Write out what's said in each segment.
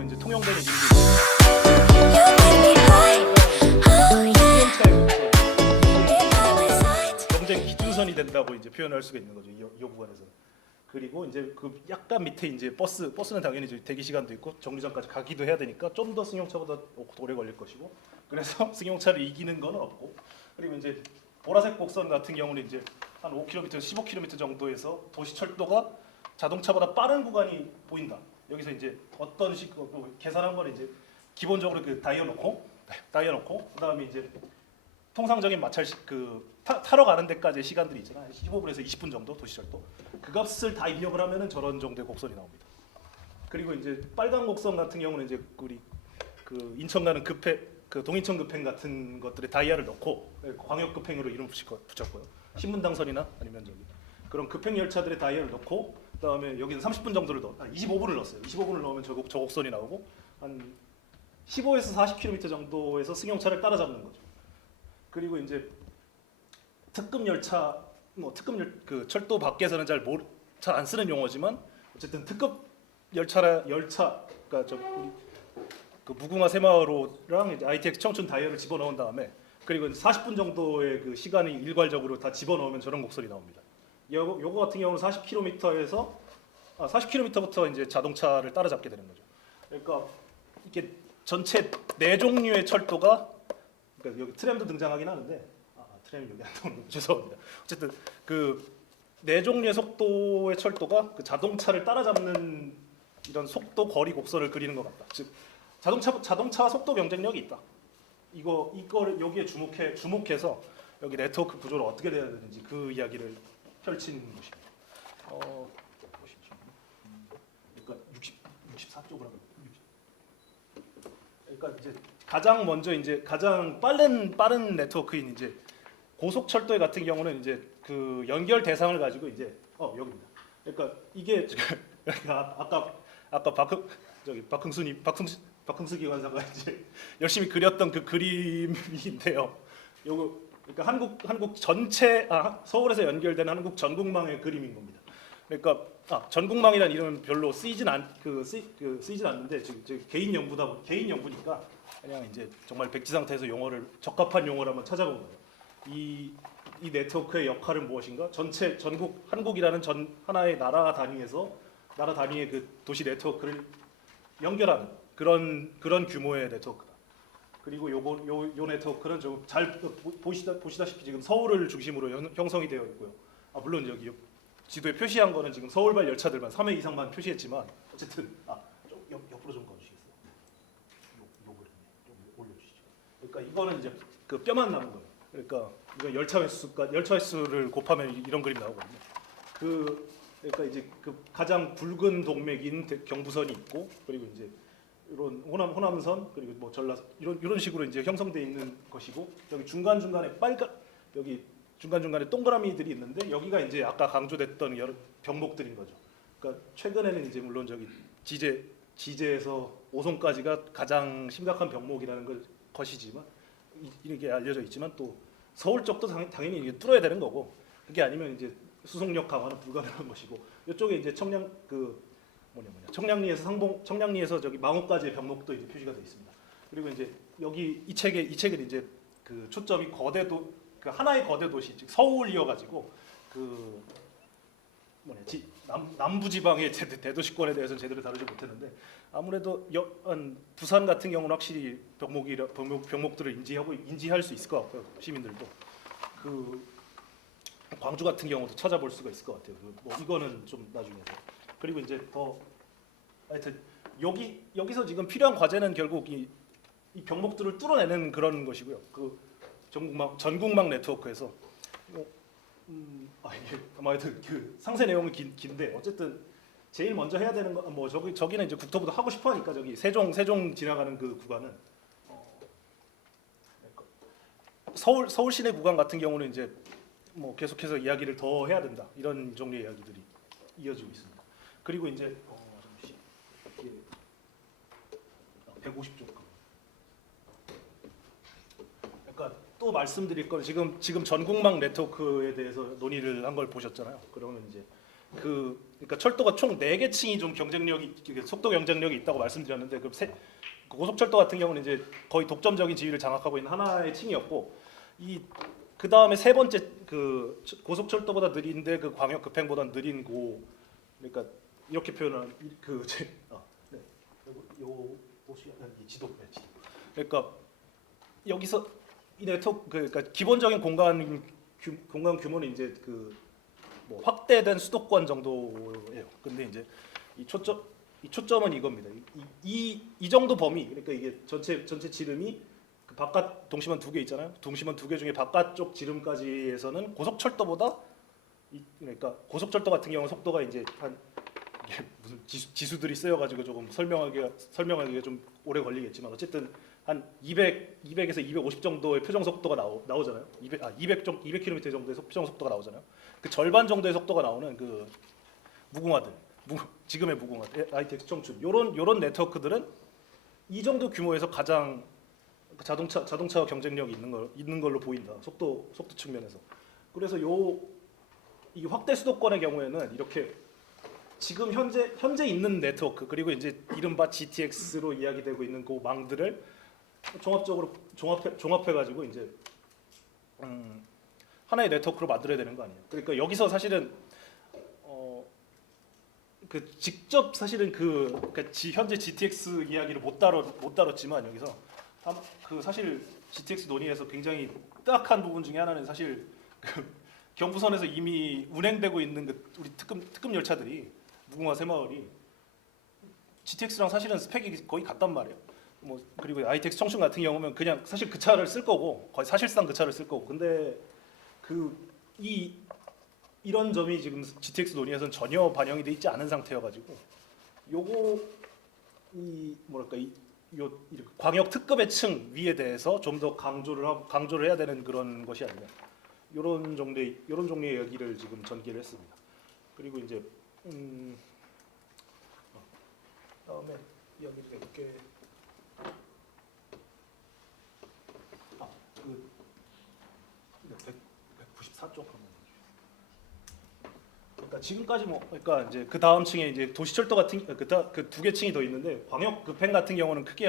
이제 통용되는 일이 경쟁 기준선이 된다고 이제 표현할 수가 있는 거죠. 이 구간에서는. 그리고 이제 그 약간 밑에 이제 버스는 당연히 이제 대기 시간도 있고 정류장까지 가기도 해야 되니까 좀 더 승용차보다 오래 걸릴 것이고, 그래서 승용차를 이기는 건 없고, 그리고 이제 보라색 곡선 같은 경우는 이제 한 5km, 15km 정도에서 도시철도가 자동차보다 빠른 구간이 보인다. 여기서 이제 어떤 식으로 계산한 건 이제 기본적으로 그 다이어 놓고 그다음에 이제 통상적인 마찰 타러 가는 데까지의 시간들이 있잖아. 15분에서 20분 정도 도시철도. 그 값을 다 입력을 하면은 저런 정도의 곡선이 나옵니다. 그리고 이제 빨간 곡선 같은 경우는 이제 우리 그 인천 가는 그 동인천 급행 같은 것들의 다이아를 넣고 광역 급행으로 이름 붙였고요. 신분당선이나 아니면 저기 그런 급행 열차들의 다이아를 넣고, 그다음에 여기는 30분 정도를 25분을 넣었어요. 25분을 넣으면 저 곡선이 나오고 한 15에서 40km 정도에서 승용차를 따라잡는 거죠. 그리고 이제 특급 열차, 그 철도 밖에서는 잘 안 쓰는 용어지만 어쨌든 특급 열차가 그 무궁화 새마을호랑 이제 ITX 청춘 다이얼을 집어넣은 다음에, 그리고 40분 정도의 그 시간이 일괄적으로 다 집어넣으면 저런 곡선이 나옵니다. 요거 같은 경우는 40km부터 이제 자동차를 따라잡게 되는 거죠. 그러니까 이게 전체 네 종류의 철도가, 그러니까 여기 트램도 등장하긴 하는데 트램이 여기 안 나오는 거 죄송합니다. 어쨌든 그 네 종류의 속도의 철도가 그 자동차를 따라잡는 이런 속도 거리 곡선을 그리는 것 같다. 즉 자동차 속도 경쟁력이 있다. 이거를 여기에 주목해서 여기 네트워크 구조를 어떻게 돼야 되는지 그 이야기를 펼친 것입니다. 보십시오. 그러니까 64쪽으로 하면. 그러니까 이제 가장 먼저 이제 가장 빠른 네트워크인 이제 고속철도 같은 경우는 이제 그 연결 대상을 가지고 이제 여기입니다. 그러니까 이게 아까 박흥수 기관사가 이제 열심히 그렸던 그 그림인데요. 요거 그러니까 한국 전체 서울에서 연결된 한국 전국망의 그림인 겁니다. 그러니까 전국망이라는 이름은 별로 쓰이진 않는데 지금 개인 연구니까 그냥 이제 정말 백지 상태에서 적합한 용어를 한번 찾아본 거예요. 이 네트워크의 역할은 무엇인가? 전국 한국이라는 하나의 나라 단위의 그 도시 네트워크를 연결하는 그런 규모의 네트워크다. 그리고 요 네트워크는 좀 잘 보시다시피 지금 서울을 중심으로 형성이 되어 있고요. 물론 여기 지도에 표시한 거는 지금 서울발 열차들만 3회 이상만 표시했지만 어쨌든 좀 옆으로 좀 꺼주시겠어요? 요거를 좀 올려주시죠. 그러니까 이거는 이제 그 뼈만 남은 거예요. 그러니까 이거 열차 횟수를 곱하면 이런 그림 나오거든요. 그러니까 이제 그 가장 굵은 동맥인 경부선이 있고, 그리고 이제 이런 호남선, 그리고 뭐 전라선 이런 식으로 이제 형성되어 있는 것이고, 여기 중간중간에 여기 중간중간에 동그라미들이 있는데 여기가 이제 아까 강조됐던 여러 병목들인 거죠. 그러니까 최근에는 이제 물론 저기 지제에서 오송까지가 가장 심각한 병목이라는 것이지만 이렇게 알려져 있지만 또 서울 쪽도 당연히 이게 뚫어야 되는 거고, 그게 아니면 이제 수송력 강화는 불가능한 것이고, 이쪽에 이제 청량리에서 저기 망우까지의 병목도 이제 표시가 되어 있습니다. 그리고 이제 여기 이 책은 이제 그 초점이 그 하나의 거대 도시, 즉 서울이어가지고 그 남부 지방의 대도시권에 대해서는 제대로 다루지 못했는데, 아무래도 부산 같은 경우는 확실히 병목들을 인지할 수 있을 것 같고요. 시민들도 그 광주 같은 경우도 찾아볼 수가 있을 것 같아요. 뭐 이거는 좀 나중에. 그리고 이제 하여튼 여기서 지금 필요한 과제는 결국 이 병목들을 뚫어내는 그런 것이고요. 그 전국망 네트워크에서 이게 하여튼 그 상세 내용은 긴데 어쨌든 제일 먼저 해야 되는 거 저기는 이제 국토부도 하고 싶어 하니까 저기 세종 지나가는 그 구간은 서울 시내 구간 같은 경우는 이제 뭐 계속해서 이야기를 더 해야 된다, 이런 종류의 이야기들이 이어지고 있습니다. 그리고 이제 150쪽. 그러니까 또 말씀드릴 건 지금 전국망 네트워크에 대해서 논의를 한 걸 보셨잖아요. 그러면 이제 그러니까 철도가 총 4개 층이 좀 경쟁력이 속도 경쟁력이 있다고 말씀드렸는데 그 고속철도 같은 경우는 이제 거의 독점적인 지위를 장악하고 있는 하나의 층이었고 이 그 다음에 세 번째 그 고속철도보다 느린데 그 광역 급행보다 느린 그러니까 이렇게 표현한 네. 요 보시면 이 지도. 그러니까 여기서 이 네트워크 그러니까 기본적인 공간 규모는 이제 뭐 확대된 수도권 정도예요. 근데 이제 이 초점은 이겁니다. 이 정도 범위 그러니까 이게 전체 지름이 그 바깥 동심원 2개 있잖아요. 동심원 2개 중에 바깥쪽 지름까지 해서는 고속철도보다 그러니까 고속철도 같은 경우는 속도가 이제 한 이게 무슨 지수들이 쓰여가지고 조금 설명하기가 좀 오래 걸리겠지만 어쨌든 한 200에서 250 정도의 표정 속도가 나오잖아요. 200km 정도의 표정 속도가 나오잖아요. 그 절반 정도의 속도가 나오는 그 무궁화들, 지금의 무궁화들, ITX 청춘 요런 네트워크들은 이 정도 규모에서 가장 자동차 경쟁력이 있는 걸로 보인다. 속도 측면에서. 그래서 이 확대 수도권의 경우에는 이렇게 지금 현재 있는 네트워크 그리고 이제 이른바 GTX로 이야기되고 있는 그 망들을 종합적으로 종합해 가지고 이제 하나의 네트워크로 만들어야 되는 거 아니에요. 그러니까 여기서 사실은 직접 사실은 그러니까 현재 GTX 이야기를 못 다뤘지만 여기서 사실 GTX 논의에서 굉장히 딱한 부분 중에 하나는 사실 경부선에서 이미 운행되고 있는 우리 특급 열차들이 무궁화 새마을이 GTX랑 사실은 스펙이 거의 같단 말이에요. 뭐 그리고 ITX 청춘 같은 경우는 그냥 사실 그 차를 쓸 거고 거의 사실상 그 차를 쓸 거고 근데 이런 점이 지금 GTX 논의에서는 전혀 반영이 돼 있지 않은 상태여가지고 요 광역 특급의 층 위에 대해서 좀 더 강조를 해야 되는 그런 것이 아니냐 이런 종류의 얘기를 지금 전개를 했습니다. 그리고 이제 다음에 이야기를 해볼게. 그 194쪽 한번. 그러니까 지금까지 그러니까 이제 그 다음 층에 이제 도시철도 같은 그 두 개 층이 더 있는데 광역 급행 같은 경우는 크게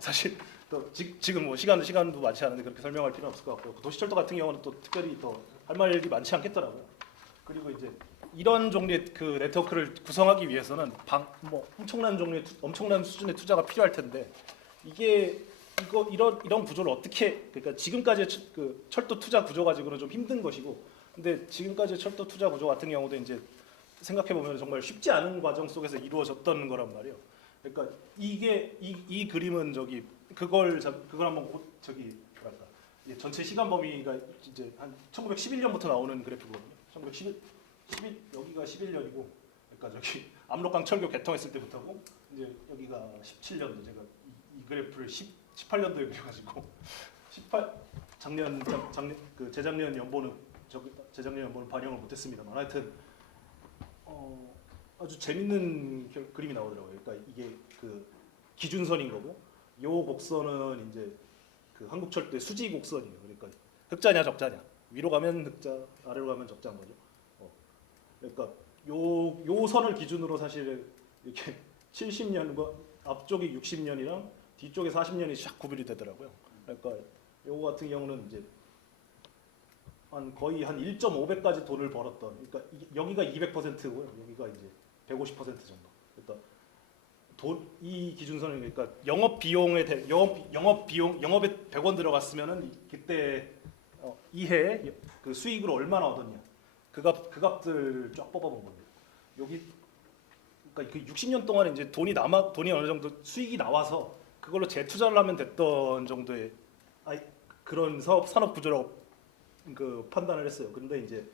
사실 또 지금 시간도 많지 않은데 그렇게 설명할 필요는 없을 것 같고 도시철도 같은 경우는 또 특별히 더 할 말이 많지 않겠더라고요. 그리고 이제 이런 종류의 그 네트워크를 구성하기 위해서는 엄청난 수준의 투자가 필요할 텐데 이런 구조를 어떻게 그러니까 지금까지 그 철도 투자 구조 가지고는 좀 힘든 것이고 근데 지금까지 철도 투자 구조 같은 경우도 이제 생각해 보면 정말 쉽지 않은 과정 속에서 이루어졌던 거란 말이에요. 그러니까 이 그림은 그걸 한번 뭐랄까 전체 시간 범위가 이제 한 1911년부터 나오는 그래프거든요. 1911 여기가 11년이고 그러니까 압록강 철교 개통했을 때부터고 이제 여기가 17년도 제가 이 그래프를 18년도에 그려가지고 재작년 연보는 반영을 못했습니다만 하여튼 아주 재밌는 그림이 나오더라고요. 그러니까 이게 그 기준선인 거고 요 곡선은 이제 그 한국철도의 수지 곡선이에요. 그러니까 흑자냐 적자냐 위로 가면 흑자 아래로 가면 적자인 거죠. 그러니까 요 선을 기준으로 사실 이렇게 70년과 앞쪽이 60년이랑 뒤쪽에 40년이 샥 구별이 되더라고요. 그러니까 요거 같은 경우는 이제 거의 한 1.5배까지 돈을 벌었던 그러니까 여기가 200%고요. 여기가 이제 150% 정도. 그러니까 이 기준선은 그러니까 영업에 100원 들어갔으면은 그때 이해에 그 수익으로 얼마나 얻었냐 그 값들 쫙 뽑아본 겁니다. 여기 그러니까 그 60년 동안에 이제 돈이 어느 정도 수익이 나와서 그걸로 재투자를 하면 됐던 정도의 그런 산업 구조라고 판단을 했어요. 근데 이제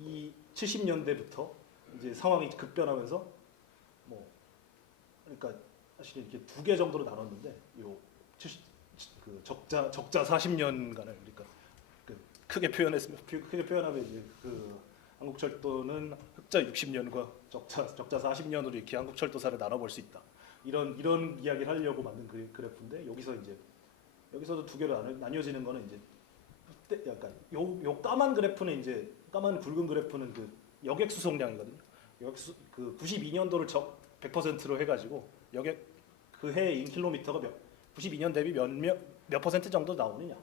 이 70년대부터 이제 상황이 급변하면서 그러니까 사실 이렇게 2개 정도로 나눴는데 적자 40년간을 그러니까 크게 표현하면 이제 한국철도는 흑자 60년과 적자 40년으로 이렇게 한국철도사를 나눠볼 수 있다. 이런 이야기를 하려고 만든 그래프인데 여기서도 2개로 나뉘어지는 거는 이제 약간 요 까만 그래프는 이제 까만 굵은 그래프는 여객 수송량이거든요. 그 92년도를 100%로 해가지고 여객 그 해 인킬로미터가 92년 대비 몇 퍼센트 정도 나오느냐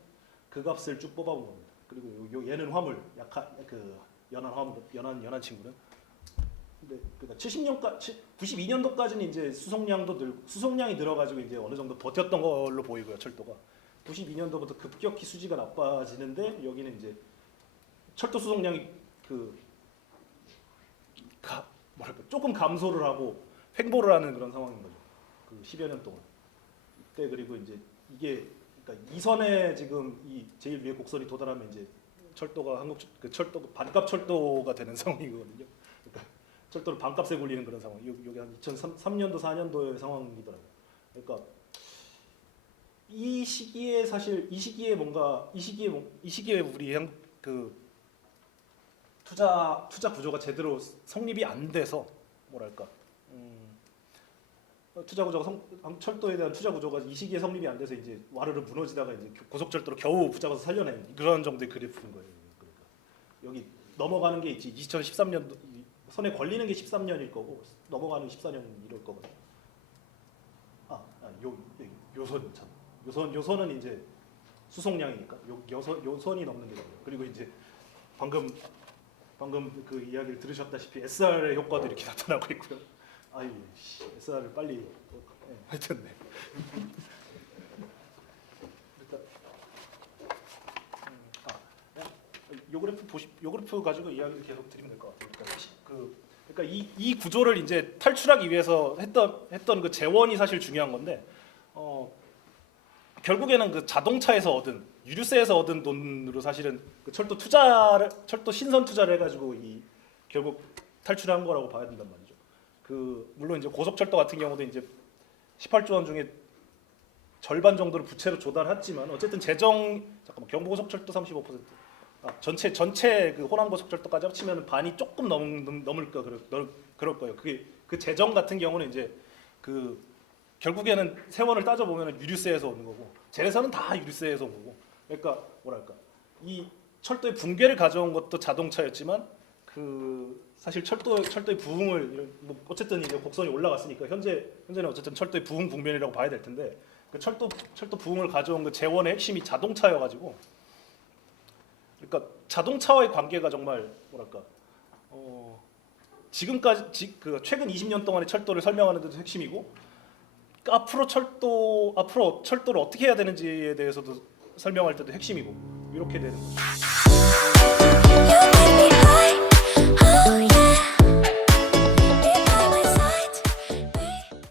그 값을 쭉 뽑아본 겁니다. 그리고 얘는 화물 약한 그 연한 화물 연한 친구는 근데 그러니까 92년도까지는 이제 수송량이 늘어가지고 이제 어느 정도 버텼던 걸로 보이고요. 철도가 92년도부터 급격히 수지가 나빠지는데 여기는 이제 철도 수송량이 뭐랄까 조금 감소를 하고 횡보를 하는 그런 상황인 거죠. 그 10여 년 동안. 이때 그리고 이제 이게 그러니까 이선에 지금 이 제일 위에 곡선이 도달하면 이제 철도가 철도 반값 철도가 되는 상황이거든요. 그러니까 철도를 반값에 굴리는 그런 상황. 여기 한 2003년도 4년도의 상황이더라고요. 그러니까 이 시기에 우리 그 투자 구조가 제대로 성립이 안 돼서 뭐랄까 투자 구조가 철도에 대한 투자 구조가 이 시기에 성립이 안 돼서 이제 와르르 무너지다가 이제 고속철도로 겨우 붙잡아서 살려낸 그런 정도의 그래프인 거예요. 그러니까 여기 넘어가는 게 있지 2013년도 선에 걸리는 게 13년일 거고 넘어가는 게 14년 이럴 거거든요. 요선은 이제 수송량이니까 요선이 넘는 데거든요. 그리고 이제 방금 그 이야기를 들으셨다시피 SR의 효과도 이렇게 나타나고 있고요. SR을 빨리 하여튼 네. 요 그래프 가지고 이야기를 계속 드리면 될 것 같아요. 그러니까 이 구조를 이제 탈출하기 위해서 했던 그 재원이 사실 중요한 건데 결국에는 그 자동차에서 얻은 유류세에서 얻은 돈으로 사실은 그 철도 신선 투자를 해가지고 결국 탈출한 거라고 봐야 된단 말이죠. 물론 이제 고속철도 같은 경우도 이제 18조 원 중에 절반 정도를 부채로 조달했지만 어쨌든 경부고속철도 35%, 전체 그 호남고속철도까지 합치면 반이 조금 넘을 그럴 거예요. 그 재정 같은 경우는 이제 결국에는 세원을 따져 보면 유류세에서 오는 거고 재래사는 다 유류세에서 온 거고. 그러니까 뭐랄까 이 철도의 붕괴를 가져온 것도 자동차였지만 사실 철도의 부흥을 어쨌든 이제 곡선이 올라갔으니까 현재는 어쨌든 철도의 부흥 국면이라고 봐야 될 텐데 그 철도 부흥을 가져온 그 재원의 핵심이 자동차여가지고 그러니까 자동차와의 관계가 정말 뭐랄까 지금까지 최근 20년 동안의 철도를 설명하는 데도 핵심이고 앞으로 철도를 어떻게 해야 되는지에 대해서도 설명할 때도 핵심이고 이렇게 되는 거죠.